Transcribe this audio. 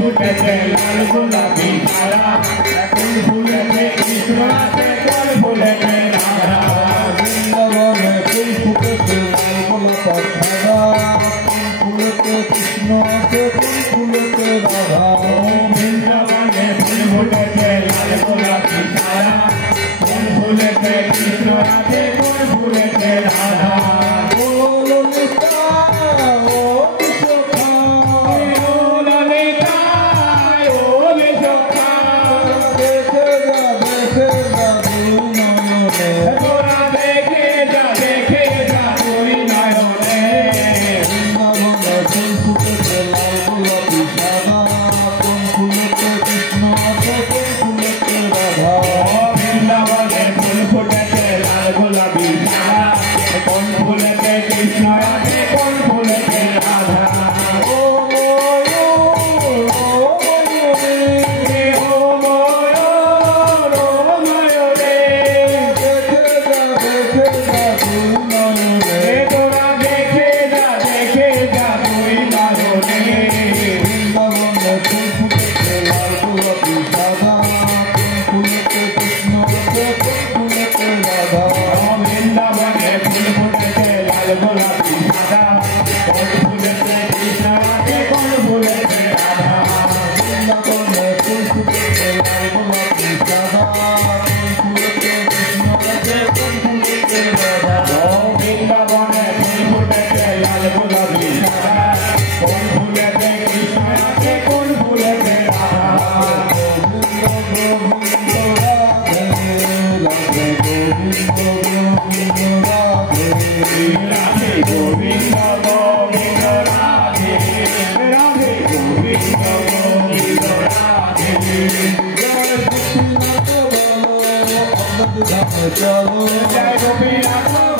ফুটেছে লাল গোলাপি সাদা কোন ফুলেতে কৃষ্ণ আছে কোন ফুলেতে রাধা বৃন্দাবনে ফুল ফুটেছে লাল গোলাপ সাদা কোন ফুলেতে কৃষ্ণ আছে কোন ফুলেতে রাধা বৃন্দাবনে ফুল ফুটেছে লাল গোলাপি সাদা কোন ফুলেতে কৃষ্ণ আছে কোন ফুলেতে রাধা Jai Gopi Nath